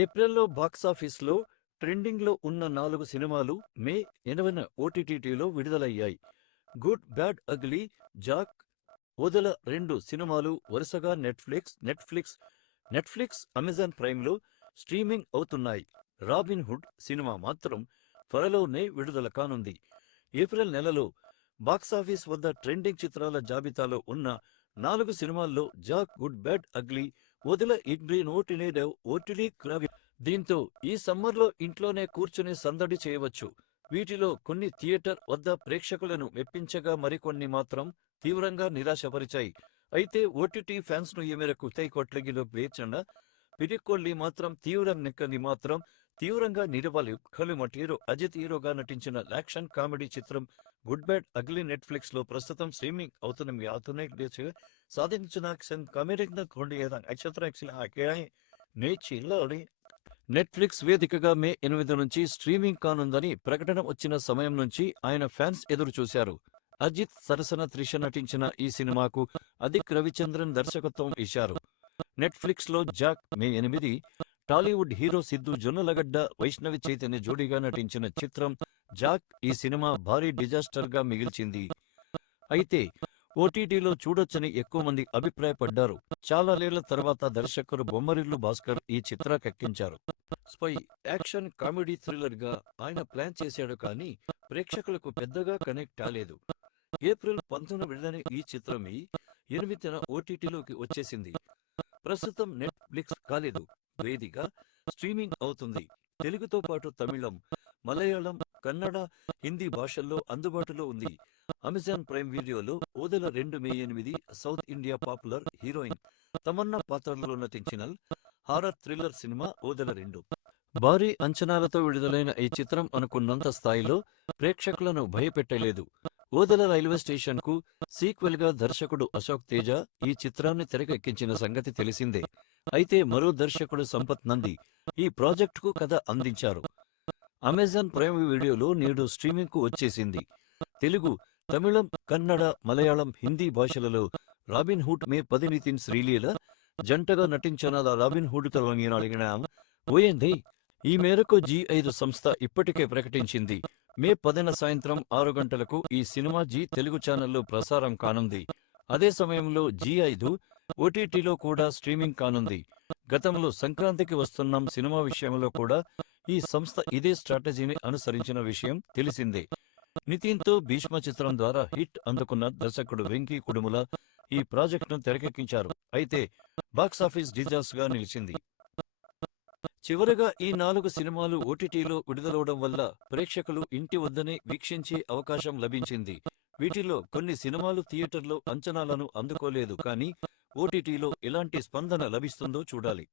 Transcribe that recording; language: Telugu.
ఏప్రిల్లో బాక్సాఫీస్లో ట్రెండింగ్లో ఉన్న నాలుగు సినిమాలు మే ఎనభైన ఓటీటీటీలో విడుదలయ్యాయి. గుడ్ బ్యాడ్ అగ్లీ జాక్ వదల రెండు సినిమాలు వరుసగా నెట్ఫ్లిక్స్ నెట్ఫ్లిక్స్ నెట్ఫ్లిక్స్ అమెజాన్ ప్రైమ్లో స్ట్రీమింగ్ అవుతున్నాయి. రాబిన్ హుడ్ సినిమా మాత్రం త్వరలోనే విడుదల కానుంది. ఏప్రిల్ నెలలో బాక్సాఫీస్ వద్ద ట్రెండింగ్ చిత్రాల జాబితాలో ఉన్న నాలుగు సినిమాల్లో జాక్ గుడ్ బ్యాడ్ అగ్లీ వదిల ఇడ్లీ నోటినే ఓటిలీ క్రవి. దీంతో ఈ సమ్మర్లో ఇంట్లోనే కూర్చుని సందడి చేయవచ్చు. వీటిలో కొన్ని థియేటర్ వద్ద ప్రేక్షకులను మెప్పించగా మరికొన్ని మాత్రం తీవ్రంగా నిరాశపరిచాయి. అయితే ఓటీటీ ఫ్యాన్స్ను ఈ మేరకు తై కొట్లగిలో పేర్చండ పిరికొల్లి మాత్రం తీవ్రం నిక్కని మాత్రం తీవ్రంగా నిలవాలి కలుమట్ హీరో అజిత్ హీరోగా నటించిన యాక్షన్ కామెడీ చిత్రం గుడ్ బ్యాడ్ అగ్లీ నెట్ఫ్లిక్స్లో ప్రస్తుతం స్ట్రీమింగ్ అవుతున్న మీ ఆధునిక సాధించిన యాక్షన్ కామెడీ కొండి నక్షత్ర నేర్చి నెట్ఫ్లిక్స్ వేదికగా మే ఎనిమిది నుంచి స్ట్రీమింగ్ కానుందని ప్రకటన వచ్చిన సమయం నుంచి ఆయన ఫ్యాన్స్ ఎదురు చూశారు. అజిత్ సరసన త్రిష నటించిన ఈ సినిమాకు అదిక్ రవిచంద్రన్ దర్శకత్వం ఇచ్చారు. నెట్ఫ్లిక్స్లో జాక్ మే ఎనిమిది టాలీవుడ్ హీరో సిద్ధు జొన్నలగడ్డ వైష్ణవి చైతన్య జోడీగా నటించిన చిత్రం జాక్ ఈ సినిమా భారీ డిజాస్టర్గా మిగిల్చింది. అయితే ఓటీటీలో చూడొచ్చని ఎక్కువ మంది అభిప్రాయపడ్డారు. చాలా లేళ్ళ తర్వాత దర్శకుడు బొమ్మరిల్లు భాస్కర్ ఈ చిత్రకెక్కించారు స్పై యాక్షన్ కామెడీ థ్రిల్లర్గా ఆయన ప్లాన్ చేశాడు కానీ ప్రేక్షకులకు పెద్దగా కనెక్ట్ కాలేదు. ఏప్రిల్ పంతొమ్మిది విడుదల ఈ చిత్రం ఎనిమిదిన ఓటీటీలోకి వచ్చేసింది. ప్రస్తుతం నెట్ఫ్లిక్స్ కాలేదు. వేదిక స్ట్రీమింగ్ అవుతుంది. తెలుగుతో పాటు తమిళం మలయాళం కన్నడ హిందీ భాషల్లో అందుబాటులో ఉంది. అమెజాన్ ప్రైమ్ వీడియోలో ఓదెల రెండు మే ఎనిమిది south India popular heroine Tamannaah పాత్రలో నటించిన హారర్ థ్రిల్లర్ సినిమా ఓదెల రెండు. భారీ అంచనాలతో విడుదలైన ఈ చిత్రం అనుకున్నంత స్థాయిలో ప్రేక్షకులను భయపెట్టలేదు. ఓదెల రైల్వే స్టేషన్కు సీక్వెల్గా దర్శకుడు అశోక్ తేజ ఈ చిత్రాన్ని తెరకెక్కించిన సంగతి తెలిసిందే. అయితే మరో దర్శకుడు సంపత్ నంది ఈ ప్రాజెక్టుకు కథ అందించారు. అమెజాన్ ప్రైమ్ వీడియోలో నేడు స్ట్రీమింగ్కు వచ్చేసింది. తెలుగు తమిళం కన్నడ మలయాళం హిందీ భాషలలో రాబిన్ హుడ్ మే పది నితిన్ శ్రీలీల జంటగా నటించిన రాబిన్ హుడ్ తొలగిన ఓయంది ఈ మేరకు జీ ఐదు సంస్థ ఇప్పటికే ప్రకటించింది. మే పదిన సాయంత్రం ఆరు గంటలకు ఈ సినిమా జీ తెలుగు ఛానల్లో ప్రసారం కానుంది. అదే సమయంలో జీ ఐదు ఓటీటీలో కూడా స్ట్రీమింగ్ కానుంది. గతంలో సంక్రాంతికి వస్తున్న సినిమా విషయంలో కూడా ఈ సంస్థ ఇదే స్ట్రాటజీని అనుసరించిన విషయం తెలిసిందే. నితిన్తో భీష్మ చిత్రం ద్వారా హిట్ అందుకున్న దర్శకుడు వెంకీ కుడుముల ఈ ప్రాజెక్టును తెరకెక్కించారు. అయితే బాక్సాఫీస్ డిజాస్గా నిలిచింది. చివరగా ఈ నాలుగు సినిమాలు ఓటీటీలో విడుదలవడం వల్ల ప్రేక్షకులు ఇంటి వద్దనే వీక్షించే అవకాశం లభించింది. వీటిలో కొన్ని సినిమాలు థియేటర్లో అంచనాలను అందుకోలేదు. కానీ ఓటీటీలో ఎలాంటి స్పందన లభిస్తుందో చూడాలి.